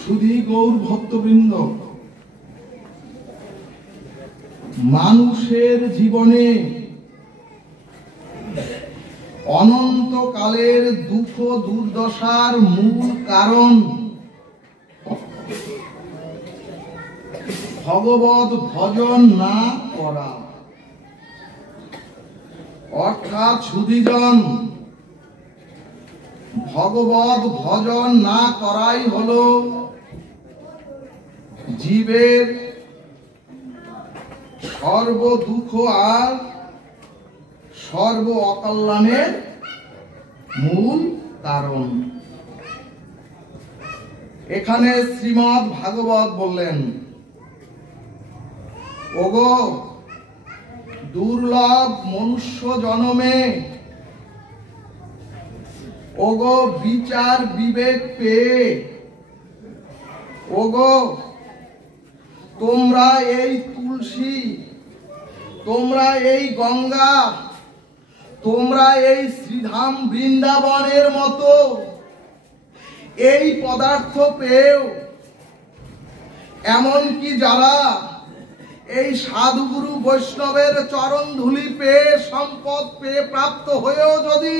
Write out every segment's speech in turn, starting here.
শুধু গৌর ভক্তবৃন্দ, মানুষের জীবনে অনন্তকালের দুঃখ দুর্দশার মূল কারণ ভগবত ভজন না করা। অর্থাৎ সুধীজন, ভগবত ভজন না করাই হলো জীবের সর্ব দুঃখ আর সর্ব অকল্যাণের মূল কারণ। এখানে শ্রীমদ্ ভাগবত বললেন, ওগো দুর্লভ মনুষ্য জনমে, ওগো বিচার বিবেক পেয়ে, ওগো তোমরা এই তুলসী, তোমরা এই গঙ্গা, তোমরা এই শ্রীধাম বৃন্দাবনের মতো এই পদার্থ পেয়েও, এমনকি যারা এই সাধুগুরু বৈষ্ণবের চরণ ধুলি পেয়ে, সম্পদ পেয়ে, প্রাপ্ত হয়েও যদি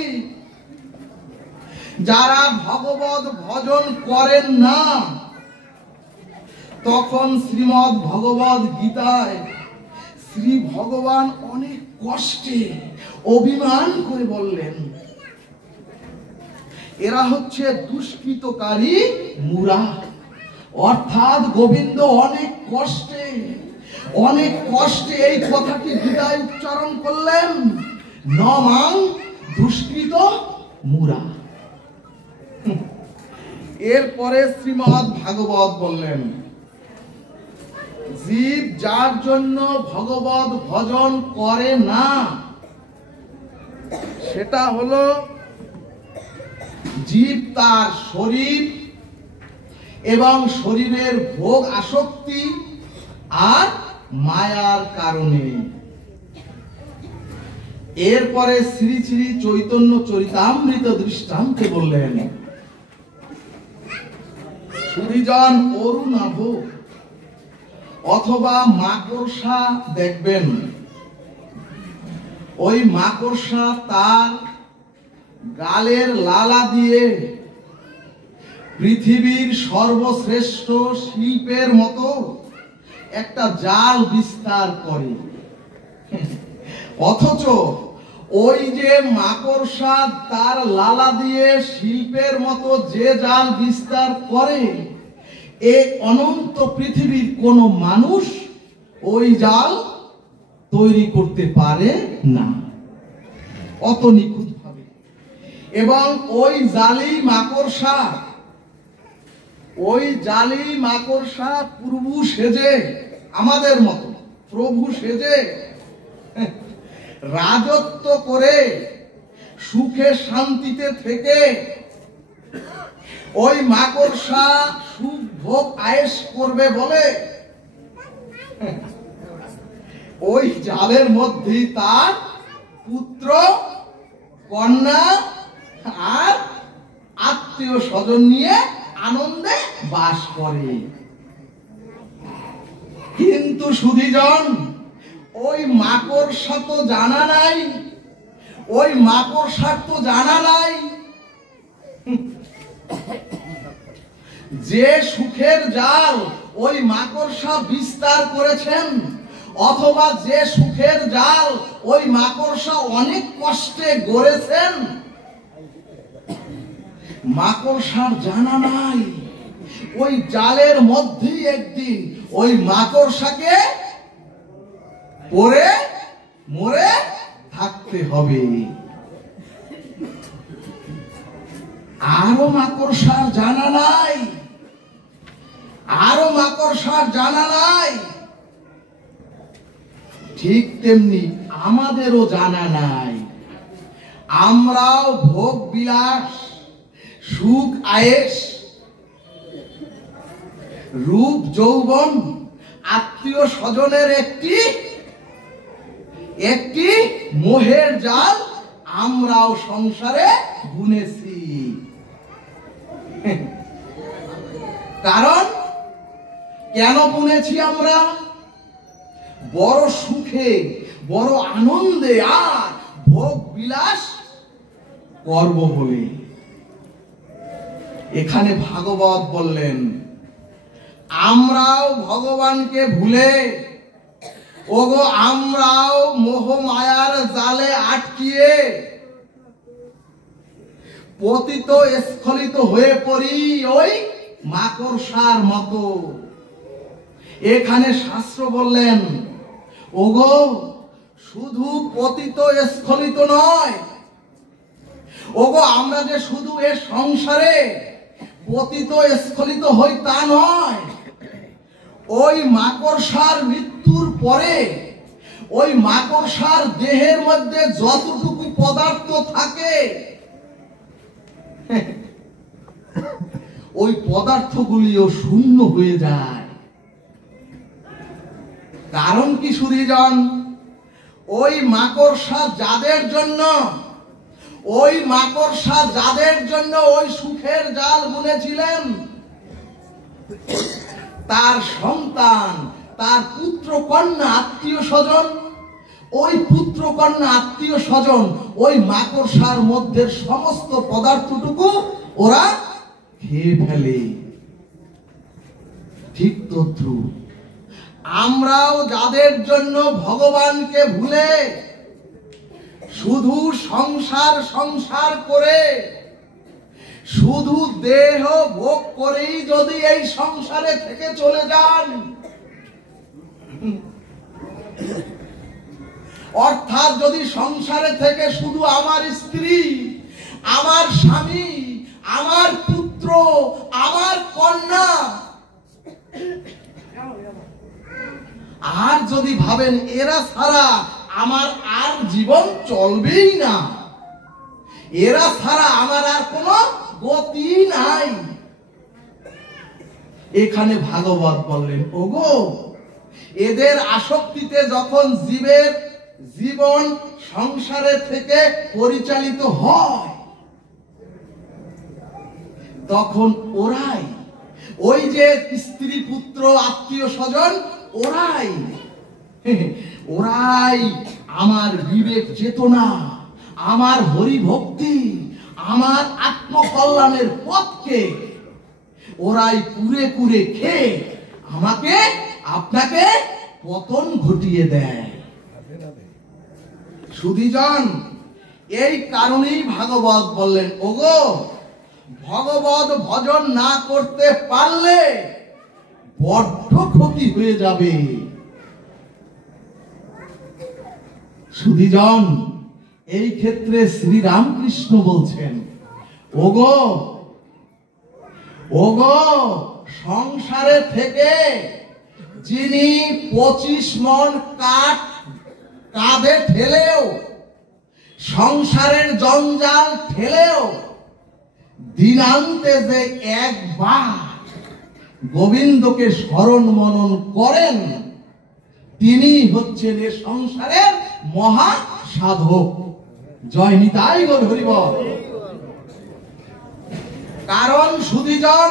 যারা ভগবত ভজন করেন না, তখন শ্রীমদ্ ভগবত গীতায় শ্রী ভগবান অনেক কষ্টে অভিমান করে বললেন, এরা হচ্ছে দুষ্কৃতকারী মুরা। অর্থাৎ গোবিন্দ অনেক কষ্টে এই কথাটি গীতায় উচ্চারণ করলেন, নমাং দুষ্কৃত মুরা। এরপরে শ্রীমদ্ ভাগবত বললেন, জীব যার জন্য ভগবত ভজন করে না, সেটা হলো জীব তার শরীর এবং শরীরের ভোগ আসক্তি আর মায়ার কারণে। এরপরে শ্রী শ্রী চৈতন্য চরিতামৃত দৃষ্টান্তে বললেন, সুধীজন অরুণাভ অথবা মাকড়সা দেখবেন, ওই মাকড়সা তার গালের লালা দিয়ে পৃথিবীর সর্বশ্রেষ্ঠ শিল্পের মতো একটা জাল বিস্তার করে। অথচ ওই যে মাকড়সা তার লালা দিয়ে শিল্পের মতো যে জাল বিস্তার করে, এই অনন্ত পৃথিবীর কোন মানুষ ওই জাল তৈরি করতে পারে না, অত নিখুঁত ভাবে। এবং ওই জালি মাকড়সা প্রভু সেজে, আমাদের মতো প্রভু সেজে রাজত্ব করে সুখে শান্তিতে থেকে ওই মাকড়সা সুখ ভোগ আয়েশ করবে বলে ওই জালের মধ্যেই তার পুত্র, কন্যা আর আত্মীয় স্বজন নিয়ে আনন্দে বাস করে। কিন্তু সুধীজন, ওই মাকড়সা তো জানা নাই, ওই মাকড়সার তো জানা নাই যে সুখের জাল ওই মাকড়সা বিস্তার করেছেন, অথবা যে সুখের জাল ওই মাকড়সা অনেক কষ্টে গড়েছেন, মাকড়সার জানা নাই ওই জালের মধ্যেই একদিন ওই মাকড়সাকে পড়ে মরে থাকতে হবে। আরো মাকড়সার জানা নাই, আরো মাকড়সার জানা নাই। ঠিক তেমনি আমাদেরও জানা নাই। আমরাও ভোগ বিলাস, সুখ আয়েশ, রূপ যৌবন, আত্মীয় স্বজনের একটি মোহের জাল আমরাও সংসারে বুনেছি। কারণ কেন বুনেছি আমরা? বড় সুখে, বড় আনন্দে আর ভোগ বিলাস করব বলে। এখানে ভাগবত বললেন আমরাও ভগবানকে ভুলে, ওগো আমরাও মোহ মায়ার জালে আটকিয়ে পতিত স্খলিত হয়ে পড়ি ওই মাকড়সার মতো। এখানে শাস্ত্র বললেন ওগো শুধু পতিত স্খলিত নয়, ওগো আমরা যে শুধু এ সংসারে পতিত স্খলিত হই তা নয়, ওই মাকড়সার মৃত্যুর পরে ওই মাকড়সার দেহের মধ্যে যতটুকু পদার্থ থাকে ওই পদার্থগুলিও শূন্য হয়ে যায়। কারণ কি সুধীজন? ওই মাকড়সা যাদের জন্য ওই সুখের জাল বুনেছিলেন, তার সন্তান, তার পুত্র কন্যা আত্মীয় স্বজন, ওই পুত্র কন্যা আত্মীয় স্বজন ওই মাকড়সার মধ্যে সমস্ত পদার্থটুকু ওরা খেয়ে ফেলে। ঠিক তদ্রূপ আমরাও যাদের জন্য ভগবানকে ভুলে শুধু সংসার করে, শুধু দেহ ভোগ করেই যদি এই সংসারে থেকে চলে যান, অর্থাৎ যদি সংসারে থেকে শুধু আমার স্ত্রী, আমার স্বামী, আমার পুত্র, আমার কন্যা, আর যদি ভাবেন এরা ছাড়া আমার আর জীবন চলবেই না, এরা ছাড়া আমার আর কোনো গতি নাই, এখানে ভাগবত বললেন ওগো এদের আসক্তিতে যখন জীবের জীবন সংসারে থেকে পরিচালিত হয়, তখন ওরাই, ওই যে স্ত্রী পুত্র আত্মীয় স্বজন, ওরাই আমার বিবেক চেতনা, আমার হরি ভক্তি, আমার আত্মকল্যাণের পথকে ওরাই কুরে কুরে খেয়ে আমাকে আপনাকে পতন ঘটিয়ে দেয়। সুধীজন এই কারণেই ভাগবত বললেন ওগো ভগবত ভজন না করতে পারলে বড্ড ক্ষতি হয়ে যাবে। সুধীজন এই ক্ষেত্রে শ্রী রামকৃষ্ণ বলছেন ওগো ওগো সংসারে থেকে যিনি 25 মণ কাঠ কাঁধে ঠেলেও, সংসারের জঞ্জাল ঠেলেও দিনান্তে যে একবার গোবিন্দকে স্মরণ মনন করেন, তিনি হচ্ছেন এ সংসারের মহা সাধক। জয় নিতাই গৌর হরি বল। কারণ সুধীজন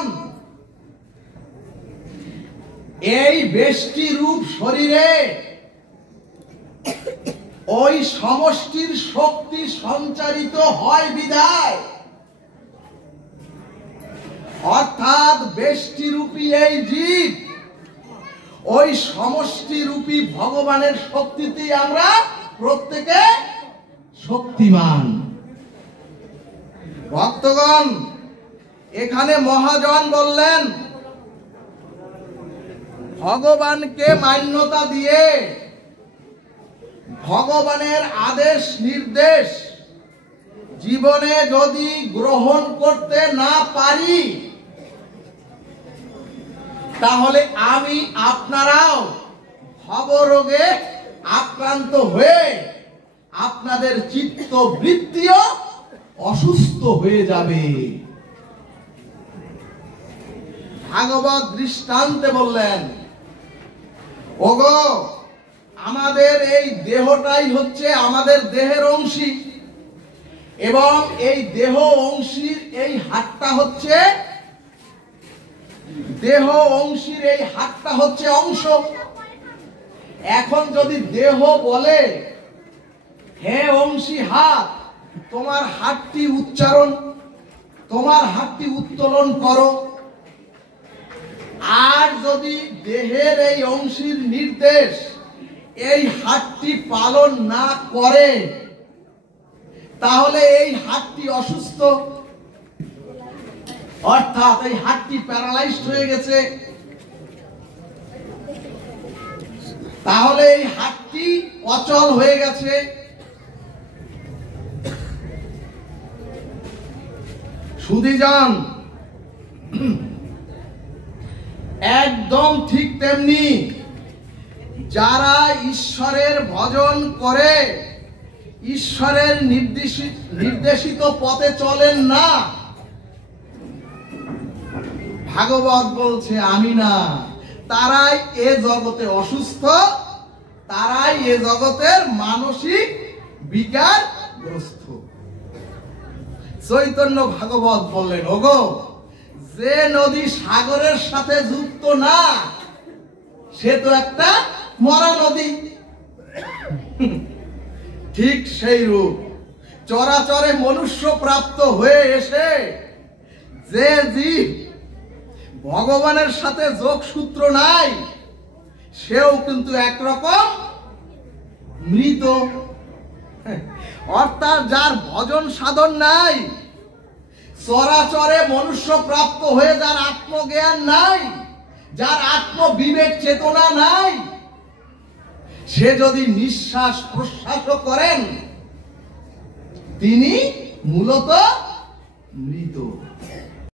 এই বেষ্টি রূপ শরীরে ওই সমষ্টির শক্তি সঞ্চারিত হয় বিধায়, অর্থাৎ বেষ্টি রূপী এই জীব ওই সমষ্টি রূপী ভগবানের শক্তিতেই আমরা প্রত্যেকে শক্তিমান। ভক্তগণ এখানে মহাজন বললেন ভগবানকে মান্যতা দিয়ে ভগবানের আদেশ নির্দেশ জীবনে যদি গ্রহণ করতে না পারি, তাহলে আমি আপনারাও ভবরোগে আক্রান্ত হয়ে আপনাদের চিত্ত বৃত্তিও অসুস্থ হয়ে যাবে। ভাগবত দৃষ্টান্তে বললেন ওগো আমাদের এই দেহটাই হচ্ছে আমাদের দেহের অংশী, এবং এই দেহ অংশীর এই হাতটা হচ্ছে দেহ অংশীর এই হাতটা হচ্ছে অংশ। এখন যদি দেহ বলে হে অংশী হাত, তোমার হাতটি উচ্চারণ, তোমার হাতটি উত্তোলন করো, আর যদি দেহের এই অংশীর নির্দেশ এই হাতটি পালন না করে, তাহলে এই হাতটি অসুস্থ, অর্থাৎ এই হাতটি প্যারালাইজড হয়ে গেছে। তাহলে এই হাতটি অচল হয়ে গেছে। সুধীজন, একদম ঠিক তেমনি যারা ঈশ্বরের ভজন করে, ঈশ্বরের নির্দেশিত পথে চলেন না, ভাগবত বলছে আমি না, তারাই এ জগতে অসুস্থ, তারাই এ জগতের মানসিক বিকারগ্রস্ত। চৈতন্য ভাগবত বললেন, ওগো, যে নদী সাগরের সাথে যুক্ত না, সে তো একটা মরা নদী। ঠিক সেই রূপ চরাচরে মনুষ্য প্রাপ্ত হয়ে এসে যে জীব ভগবানের সাথে যোগসূত্র নাই, সেও কিন্তু একরকম মৃত। অর্থাৎ যার ভজন সাধন নাই, চরাচরে মনুষ্য প্রাপ্ত হয়ে যার আত্মজ্ঞান নাই, যার আত্মবিবেক চেতনা নাই, সে যদি নিঃশ্বাস প্রশ্বাস করেন, তিনি মূলত মৃত।